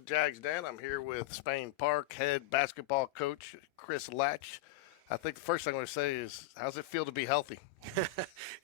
with Jags Den. I'm here with Spain Park head basketball coach Chris Laatsch. I think the first thing I'm going to say is, how's it feel to be healthy?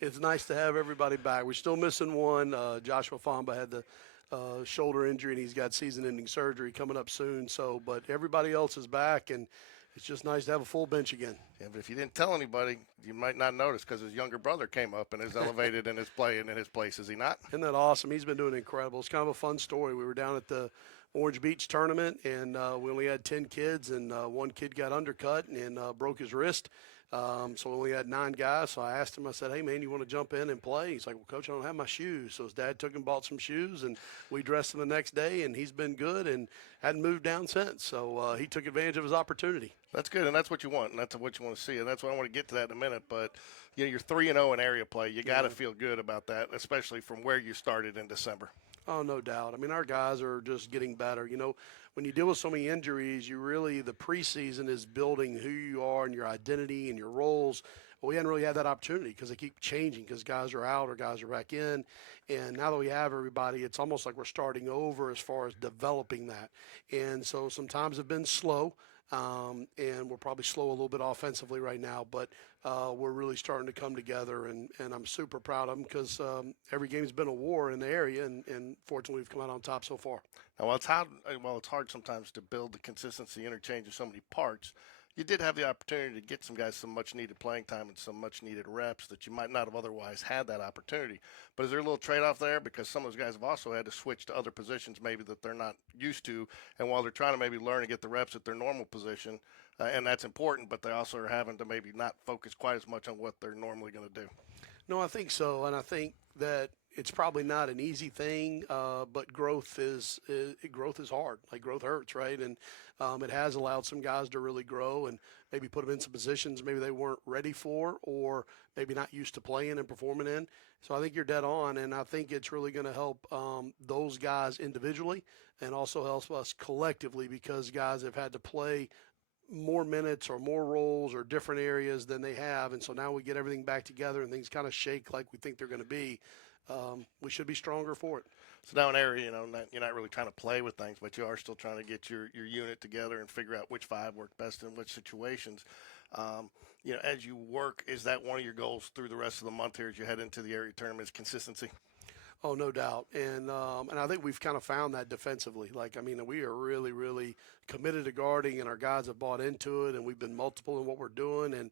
It's nice to have everybody back. We're still missing one. Joshua Famba had the shoulder injury, and he's got season-ending surgery coming up soon. But everybody else is back, and it's just nice to have a full bench again. Yeah, but if you didn't tell anybody, you might not notice because his younger brother came up and is elevated in his play and in his place. Is he not? Isn't that awesome? He's been doing incredible. It's kind of a fun story. We were down at the Orange Beach tournament, and we only had 10 kids, and one kid got undercut and broke his wrist. So we only had 9 guys. So I asked him, I said, hey, man, you want to jump in and play? He's like, well, Coach, I don't have my shoes. So his dad took and bought some shoes, and we dressed him the next day, and he's been good and hadn't moved down since. So he took advantage of his opportunity. That's good, and that's what you want, and that's what you want to see, and that's what I want to get to that in a minute. But you're 3-0 in area play. You got to feel good about that, especially from where you started in December. Oh, no doubt. I mean, our guys are just getting better. You know, when you deal with so many injuries, the preseason is building who you are and your identity and your roles. Well, we hadn't really had that opportunity because they keep changing because guys are out or guys are back in. And now that we have everybody, it's almost like we're starting over as far as developing that. And so sometimes have been slow. And we're probably slow a little bit offensively right now, but we're really starting to come together, and I'm super proud of them because every game's been a war in the area, and fortunately we've come out on top so far. Now, while it's hard sometimes to build the consistency interchange of so many parts, you did have the opportunity to get some guys some much-needed playing time and some much-needed reps that you might not have otherwise had that opportunity. But is there a little trade-off there? Because some of those guys have also had to switch to other positions maybe that they're not used to, and while they're trying to maybe learn and get the reps at their normal position, and that's important, but they also are having to maybe not focus quite as much on what they're normally going to do. No, I think so, and I think that it's probably not an easy thing, but growth is hard. Like growth hurts, right? And it has allowed some guys to really grow and maybe put them in some positions maybe they weren't ready for or maybe not used to playing and performing in. So I think you're dead on, and I think it's really going to help those guys individually and also helps us collectively because guys have had to play more minutes or more roles or different areas than they have. And so now we get everything back together and things kind of shake like we think they're going to be. We should be stronger for it. So now an area, you're not really trying to play with things, but you are still trying to get your unit together and figure out which 5 work best in which situations. As you work, is that one of your goals through the rest of the month here as you head into the area tournament is consistency? Oh, no doubt. And I think we've kind of found that defensively. We are really, really committed to guarding, and our guys have bought into it, and we've been multiple in what we're doing, and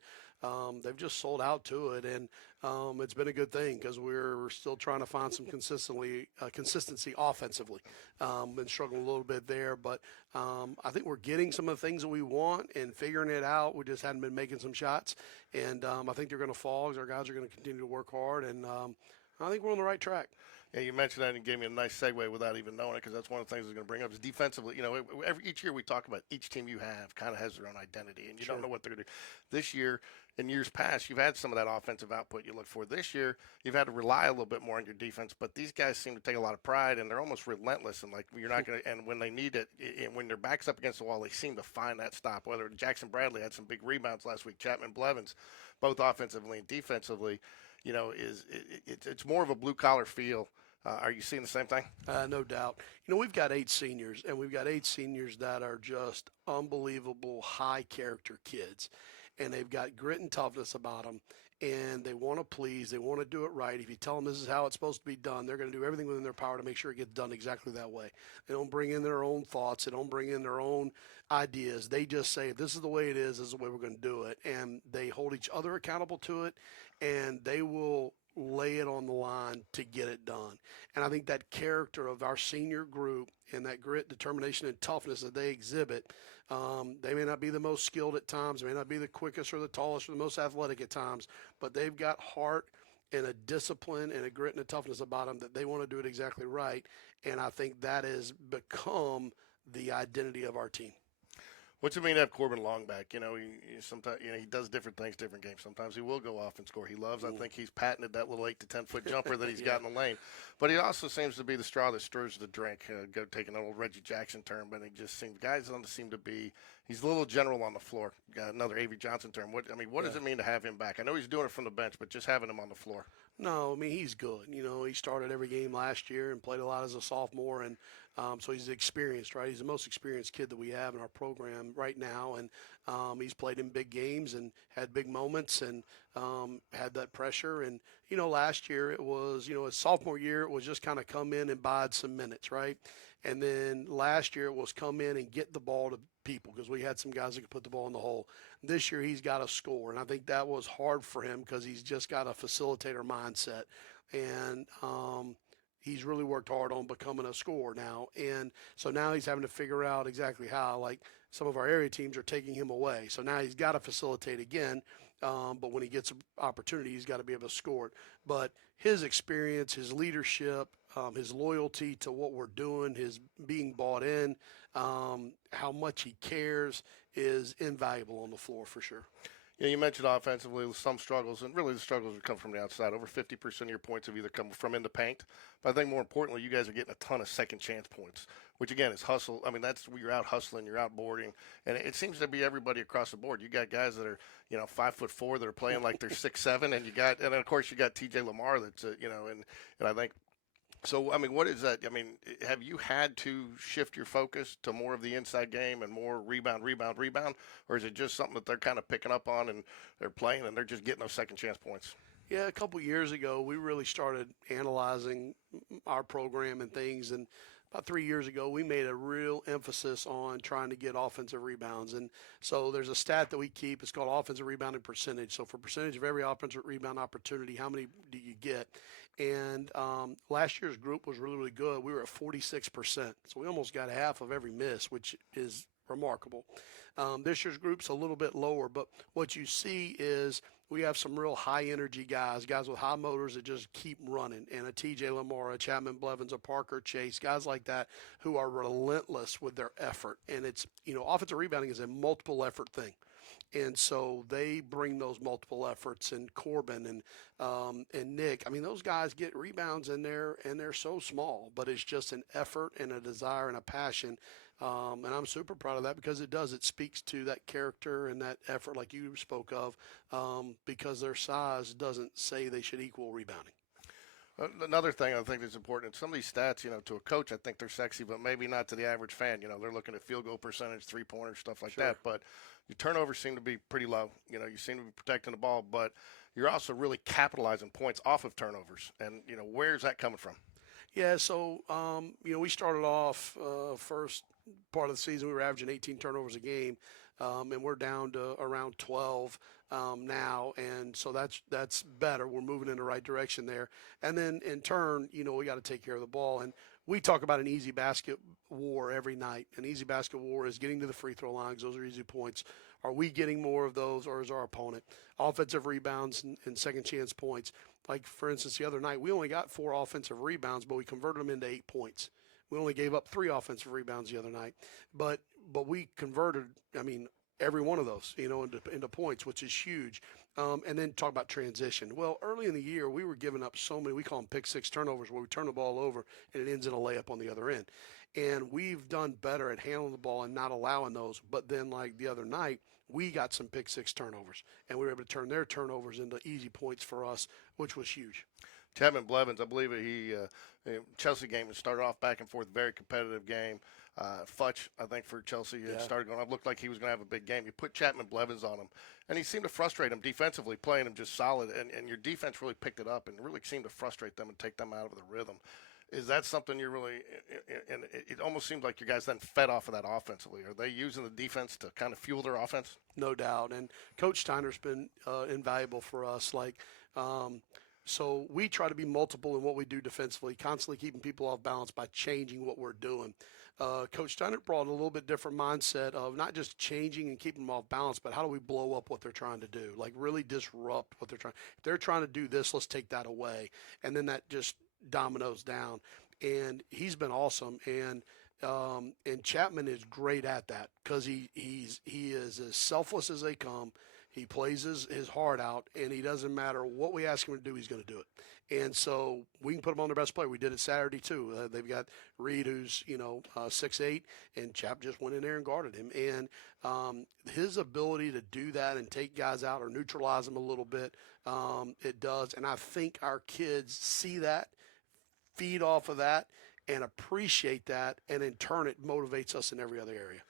they've just sold out to it. And it's been a good thing because we're still trying to find some consistency offensively. Been struggling a little bit there, but I think we're getting some of the things that we want and figuring it out. We just hadn't been making some shots, and I think they're going to fall because our guys are going to continue to work hard, and I think we're on the right track. Yeah, you mentioned that and gave me a nice segue without even knowing it because that's one of the things I was going to bring up is defensively. Each year we talk about each team you have kind of has their own identity, and you don't know what they're going to do. This year, in years past, you've had some of that offensive output you look for. This year, you've had to rely a little bit more on your defense, but these guys seem to take a lot of pride, and they're almost relentless. And like you're not going to, and when they need it, and when their back's up against the wall, they seem to find that stop. Whether Jackson Bradley had some big rebounds last week, Chapman Blevins, both offensively and defensively. It's more of a blue collar feel. Are you seeing the same thing? No doubt. We've got 8 seniors, and we've got 8 seniors that are just unbelievable high character kids, and they've got grit and toughness about them, and they want to please. They want to do it right. If you tell them this is how it's supposed to be done, they're going to do everything within their power to make sure it gets done exactly that way. They don't bring in their own thoughts. They don't bring in their own ideas. They just say, this is the way it is. This is the way we're going to do it, and they hold each other accountable to it, and they will lay it on the line to get it done. And I think that character of our senior group and that grit, determination, and toughness that they exhibit, they may not be the most skilled at times, they may not be the quickest or the tallest or the most athletic at times, but they've got heart and a discipline and a grit and a toughness about them that they want to do it exactly right. And I think that has become the identity of our team. What's it mean to have Corbin Long back? Sometimes he does different things, different games. Sometimes he will go off and score. He loves. I think he's patented that little 8 to 10 foot jumper that he's got in the lane. But he also seems to be the straw that stirs the drink. Taking an old Reggie Jackson term, but he just seems guys don't seem to be. He's a little general on the floor. Got another Avery Johnson term. What does it mean to have him back? I know he's doing it from the bench, but just having him on the floor. No, I mean he's good. He started every game last year and played a lot as a sophomore, and so he's experienced, right? He's the most experienced kid that we have in our program right now, and he's played in big games and had big moments and had that pressure. And last year it was, his sophomore year it was just kind of come in and bide some minutes, right? And then last year it was come in and get the ball to people because we had some guys that could put the ball in the hole. This year he's got to score, and I think that was hard for him because he's just got a facilitator mindset, and he's really worked hard on becoming a scorer now. And so now he's having to figure out exactly how. Like some of our area teams are taking him away, so now he's got to facilitate again. But when he gets an opportunity, he's got to be able to score it. But his experience, his leadership, his loyalty to what we're doing, his being bought in, how much he cares is invaluable on the floor for sure. Yeah, you mentioned offensively some struggles, and really the struggles would come from the outside. Over 50% of your points have either come from in the paint, but I think more importantly, you guys are getting a ton of second chance points, which again is hustle. I mean, that's where you're out hustling, you're out boarding, and it seems to be everybody across the board. You got guys that are 5'4" that are playing like they're 6'7", and then of course you got T.J. Lamar that's and I think. So, I mean, what is that? I mean, have you had to shift your focus to more of the inside game and more rebound, rebound, rebound? Or is it just something that they're kind of picking up on and they're playing and they're just getting those second chance points? Yeah, a couple years ago, we really started analyzing our program and things. And about 3 years ago, we made a real emphasis on trying to get offensive rebounds. And so there's a stat that we keep. It's called offensive rebounding percentage. So for percentage of every offensive rebound opportunity, how many do you get? And last year's group was really, really good. We were at 46%. So we almost got half of every miss, which is remarkable. This year's group's a little bit lower, but what you see is we have some real high energy guys with high motors that just keep running, and a TJ Lamar, a Chapman Blevins, a Parker Chase, guys like that who are relentless with their effort. And it's, offensive rebounding is a multiple effort thing. And so they bring those multiple efforts, and Corbin and Nick. I mean, those guys get rebounds in there, and they're so small, but it's just an effort and a desire and a passion. And I'm super proud of that because it does. It speaks to that character and that effort, like you spoke of, because their size doesn't say they should equal rebounding. Another thing I think that's important, some of these stats, to a coach, I think they're sexy, but maybe not to the average fan. They're looking at field goal percentage, three-pointers, stuff like Sure. that. But your turnovers seem to be pretty low. You seem to be protecting the ball, but you're also really capitalizing points off of turnovers. And, where's that coming from? Yeah, so we started off first part of the season. We were averaging 18 turnovers a game, and we're down to around 12 now, and so that's better. We're moving in the right direction there. And then in turn, we got to take care of the ball. And we talk about an easy basket war every night. An easy basket war is getting to the free throw lines. Those are easy points. Are we getting more of those, or is our opponent? Offensive rebounds and second chance points. Like, for instance, the other night, we only got 4 offensive rebounds, but we converted them into 8 points. We only gave up 3 offensive rebounds the other night, but we converted, I mean, every one of those, into points, which is huge. And then talk about transition. Well, early in the year, we were giving up so many, we call them pick six turnovers, where we turn the ball over and it ends in a layup on the other end. And we've done better at handling the ball and not allowing those. But then, like the other night, we got some pick six turnovers, and we were able to turn their turnovers into easy points for us, which was huge. Chapman Blevins, I believe Chelsea game started off back and forth, very competitive game. Futch, I think, for Chelsea, started going up. Looked like he was going to have a big game. You put Chapman Blevins on him, and he seemed to frustrate him defensively, playing him just solid. And your defense really picked it up and really seemed to frustrate them and take them out of the rhythm. Is that something you're really – and it almost seems like you guys then fed off of that offensively. Are they using the defense to kind of fuel their offense? No doubt. And Coach Steiner's been invaluable for us. So we try to be multiple in what we do defensively, constantly keeping people off balance by changing what we're doing. Coach Steiner brought a little bit different mindset of not just changing and keeping them off balance, but how do we blow up what they're trying to do, like really disrupt what they're trying. If they're trying to do this, let's take that away. And then that just dominoes down. And he's been awesome. And Chapman is great at that because he is as selfless as they come. He plays his heart out, and he doesn't matter what we ask him to do, he's going to do it. And so we can put him on their best player. We did it Saturday too. They've got Reed, who's 6'8", and Chap just went in there and guarded him. And his ability to do that and take guys out or neutralize them a little bit, it does. And I think our kids see that, feed off of that, and appreciate that, and in turn it motivates us in every other area.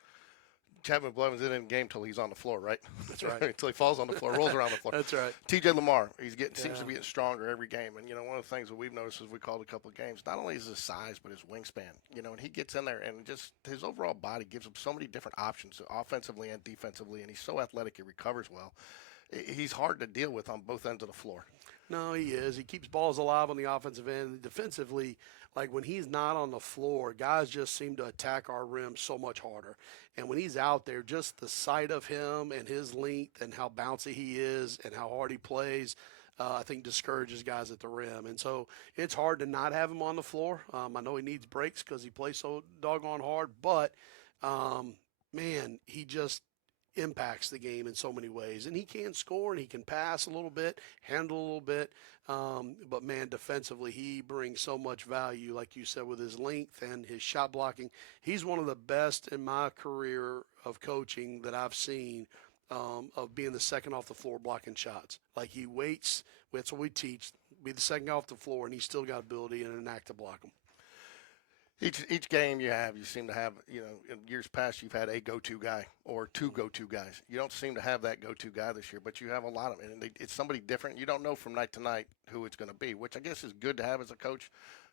Chapman Blevins isn't in the game till he's on the floor, right? That's right. Until he falls on the floor, rolls around the floor. That's right. T.J. Lamar, seems to be getting stronger every game. And, one of the things that we've noticed as we called a couple of games, not only is his size, but his wingspan. And he gets in there and just his overall body gives him so many different options, offensively and defensively. And he's so athletic, he recovers well. He's hard to deal with on both ends of the floor. No, he is. He keeps balls alive on the offensive end. Defensively, like when he's not on the floor, guys just seem to attack our rim so much harder. And when he's out there, just the sight of him and his length and how bouncy he is and how hard he plays, I think discourages guys at the rim. And so it's hard to not have him on the floor. I know he needs breaks because he plays so doggone hard, but, man, he just impacts the game in so many ways. And he can score and he can pass a little bit, handle a little bit. But, man, defensively, he brings so much value, like you said, with his length and his shot blocking. He's one of the best in my career of coaching that I've seen, of being the second off the floor blocking shots. Like he waits, that's what we teach, be the second off the floor, and he's still got ability and an act to block them. Each game you seem to have, in years past you've had a go-to guy or two go-to guys. You don't seem to have that go-to guy this year, but you have a lot of them. And it's somebody different. You don't know from night to night who it's going to be, which I guess is good to have as a coach.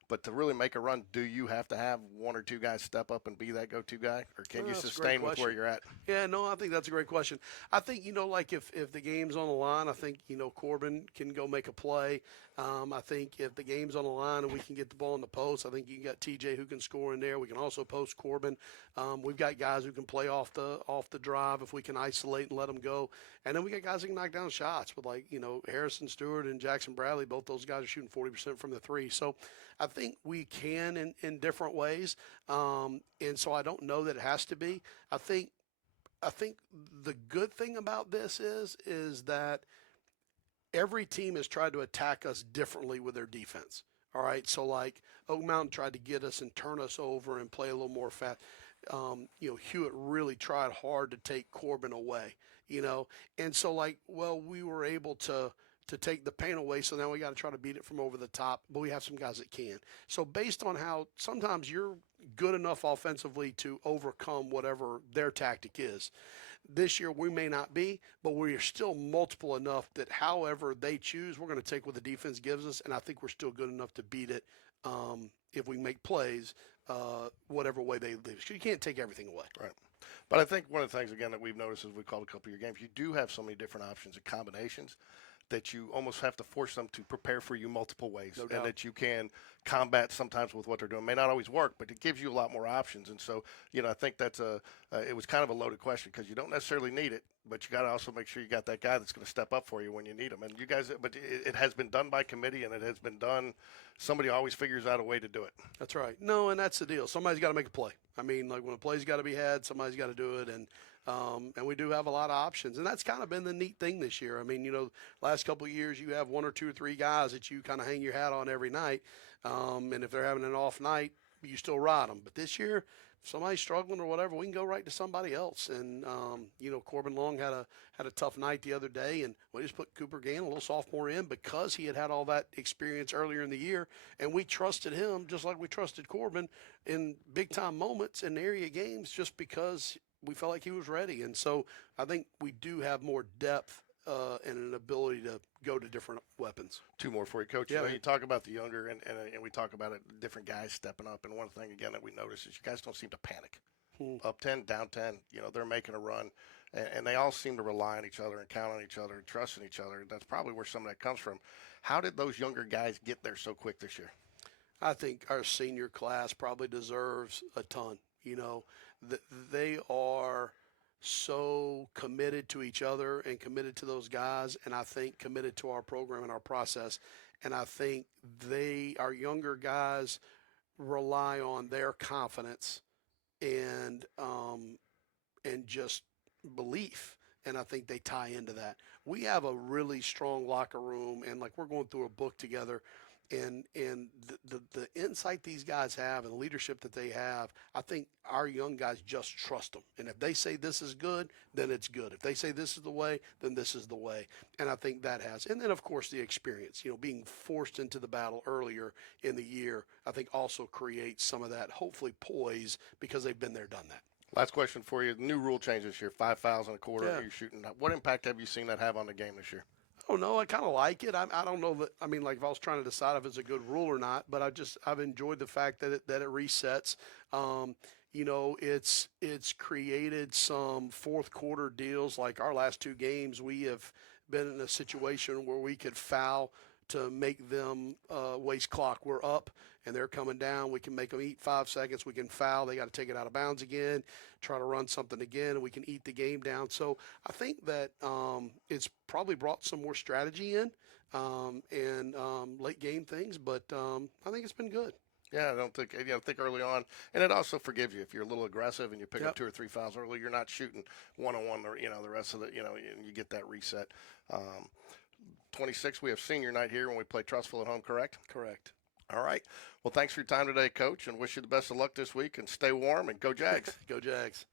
But to really make a run, do you have to have one or two guys step up and be that go-to guy? Or can you sustain with where you're at? Yeah, no, I think that's a great question. I think, like if the game's on the line, I think, Corbin can go make a play. I think if the game's on the line and we can get the ball in the post, I think you got TJ who can score in there. We can also post Corbin. We've got guys who can play off the drive if we can isolate and let them go. And then we got guys who can knock down shots with Harrison Stewart and Jackson Bradley. Both those guys are shooting 40% from the three. So I think we can in different ways. And so I don't know that it has to be. I think the good thing about this is that every team has tried to attack us differently with their defense. All right, so like Oak Mountain tried to get us and turn us over and play a little more fast. Hewitt really tried hard to take Corbin away, and so we were able to take the pain away, so now we got to try to beat it from over the top, but we have some guys that can. So based on how sometimes you're good enough offensively to overcome whatever their tactic is. This year we may not be, but we are still multiple enough that however they choose, we're going to take what the defense gives us, and I think we're still good enough to beat it if we make plays, whatever way they leave us. You can't take everything away. Right. But I think one of the things, again, that we've noticed as we called a couple of your games, you do have so many different options and combinations that you almost have to force them to prepare for you multiple ways, and that you can combat sometimes with what they're doing. It may not always work, but it gives you a lot more options. And so, I think that's it was kind of a loaded question because you don't necessarily need it, but you got to also make sure you got that guy that's going to step up for you when you need him. And you guys, but it has been done by committee, and it has been done. Somebody always figures out a way to do it. That's right. No, and that's the deal. Somebody's got to make a play. I mean, when a play's got to be had, somebody's got to do it. And we do have a lot of options, and that's kind of been the neat thing this year. I mean, last couple of years you have one or two or three guys that you kind of hang your hat on every night, and if they're having an off night, you still ride them. But this year, if somebody's struggling or whatever, we can go right to somebody else. And Corbin Long had a tough night the other day, and we just put Cooper Gann, a little sophomore, in because he had all that experience earlier in the year, and we trusted him just like we trusted Corbin in big time moments in area games, just because we felt like he was ready. And so I think we do have more depth and an ability to go to different weapons. Two more for you, Coach. Yeah, you talk about the younger, and we talk about it, different guys stepping up. And one thing, again, that we notice is you guys don't seem to panic. Up 10, down 10, they're making a run. And they all seem to rely on each other and count on each other and trust in each other. That's probably where some of that comes from. How did those younger guys get there so quick this year? I think our senior class probably deserves a ton. They are so committed to each other and committed to those guys, and I think committed to our program and our process. And I think our younger guys rely on their confidence and just belief and I think they tie into that. We have a really strong locker room, and like we're going through a book together, and the insight these guys have and the leadership that they have, I think our young guys just trust them. And if they say this is good, then it's good. If they say this is the way, then this is the way. And I think that has. And then of course the experience, being forced into the battle earlier in the year, I think also creates some of that hopefully poise because they've been there, done that. Last question for you. New rule change this year, 5 fouls in a quarter. Yeah. You're shooting. What impact have you seen that have on the game this year? Oh no, I kind of like it. I don't know that. I mean, like if I was trying to decide if it's a good rule or not, but I've enjoyed the fact that it resets. It's created some fourth quarter deals. Like our last two games, we have been in a situation where we could foul to make them waste clock. We're up and they're coming down. We can make them eat 5 seconds. We can foul. They got to take it out of bounds again, try to run something again, and we can eat the game down. So I think that it's probably brought some more strategy in and late game things, but I think it's been good. Yeah, I don't think think early on, and it also forgives you if you're a little aggressive and you pick up 2 or 3 fouls early. You're not shooting 1-on-1. The rest of and you get that reset. 26, we have senior night here when we play Trustful at home. Correct? Correct. All right. Well, thanks for your time today, Coach, and wish you the best of luck this week. And stay warm and go Jags. Go Jags.